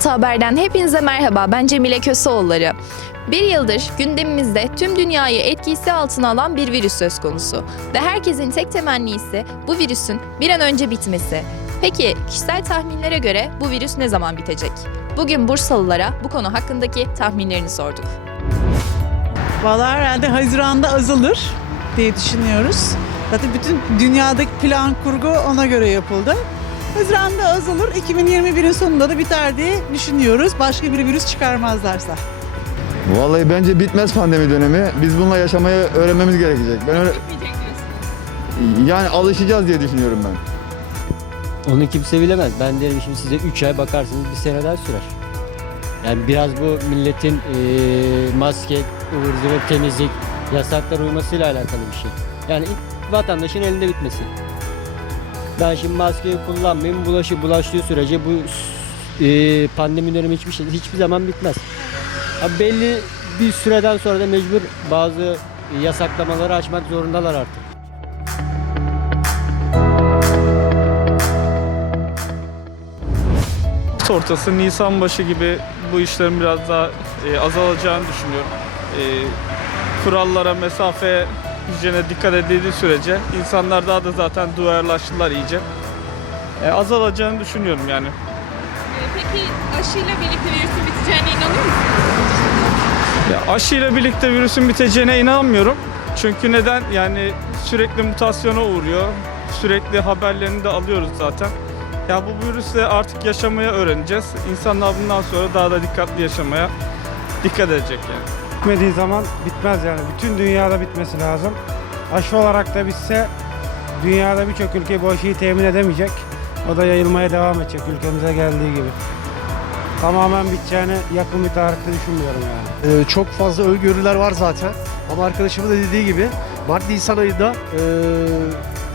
Altı Haber'den hepinize merhaba. Ben Cemile Köseoğulları. Bir yıldır gündemimizde tüm dünyayı etkisi altına alan bir virüs söz konusu. Ve herkesin tek temennisi bu virüsün bir an önce bitmesi. Peki kişisel tahminlere göre bu virüs ne zaman bitecek? Bugün Bursalılara bu konu hakkındaki tahminlerini sorduk. Valla herhalde Haziran'da azalır diye düşünüyoruz. Zaten bütün dünyadaki plan kurgu ona göre yapıldı. Haziran'da azalır, 2021'in sonunda da biter diye düşünüyoruz. Başka bir virüs çıkarmazlarsa. Vallahi bence bitmez pandemi dönemi. Biz bununla yaşamayı öğrenmemiz gerekecek. Ben öyle... Yani alışacağız diye düşünüyorum ben. Onu kimse bilemez. Ben derim şimdi size 3 ay bakarsınız bir sene daha sürer. Yani biraz bu milletin eee, maske, ıvır zıvır temizlik, yasaklara uymasıyla alakalı bir şey. Yani vatandaşın elinde bitmesi. Ben şimdi maskeyi kullanmayayım, bulaşı bulaştığı sürece bu eee, pandemi dönemi hiçbir şey hiçbir zaman bitmez. Ha, belli bir süreden sonra da mecbur bazı yasaklamaları açmak zorundalar artık. Ortası, Nisan başı gibi bu işlerin biraz daha e, azalacağını düşünüyorum. E, kurallara, mesafeye, hijyene dikkat edildiği sürece insanlar daha da zaten duyarlaştılar iyice. E, azalacağını düşünüyorum yani. Peki aşıyla birlikte virüsün biteceğine inanıyor musunuz? Ya aşıyla birlikte virüsün biteceğine inanmıyorum. Çünkü neden? Yani sürekli mutasyona uğruyor. Sürekli haberlerini de alıyoruz zaten. Ya bu virüsle artık yaşamaya öğreneceğiz. İnsanlar bundan sonra daha da dikkatli yaşamaya dikkat edecek yani. Bitmediği zaman bitmez yani. Bütün dünyada bitmesi lazım. Aşı olarak da bitse dünyada birçok ülke bu aşıyı temin edemeyecek. O da yayılmaya devam edecek ülkemize geldiği gibi. Tamamen biteceğini yakın bir tarihte düşünmüyorum yani. Ee, çok fazla öngörüler var zaten. Ama arkadaşımın da dediği gibi Mart Nisan ayında e,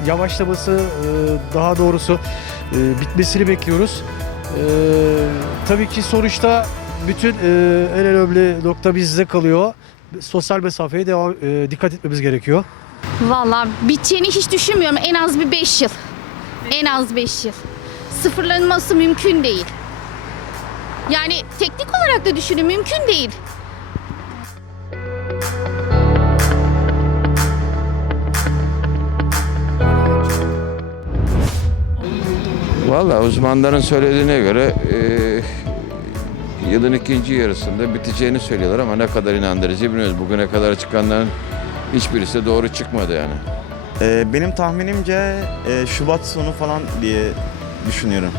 yavaşlaması, e, daha doğrusu e, bitmesini bekliyoruz. E, tabii ki sonuçta bütün e, en önemli nokta bizde kalıyor. Sosyal mesafeye devam e, dikkat etmemiz gerekiyor. Valla biteceğini hiç düşünmüyorum. En az bir 5 yıl. En az 5 yıl. Sıfırlanması mümkün değil. Yani teknik olarak da düşünün mümkün değil. Valla uzmanların söylediğine göre e, yılın ikinci yarısında biteceğini söylüyorlar ama ne kadar inandırıcı bilmiyoruz. Bugüne kadar çıkanların hiçbirisi de doğru çıkmadı yani. Ee, benim tahminimce e, Şubat sonu falan diye düşünüyorum.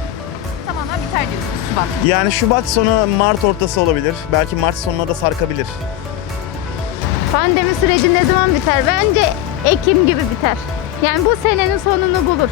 Tamamen biter diyorsunuz Şubat. Yani Şubat sonu Mart ortası olabilir. Belki Mart sonuna da sarkabilir. Pandemi süreci ne zaman biter? Bence Ekim gibi biter. Yani bu senenin sonunu bulur.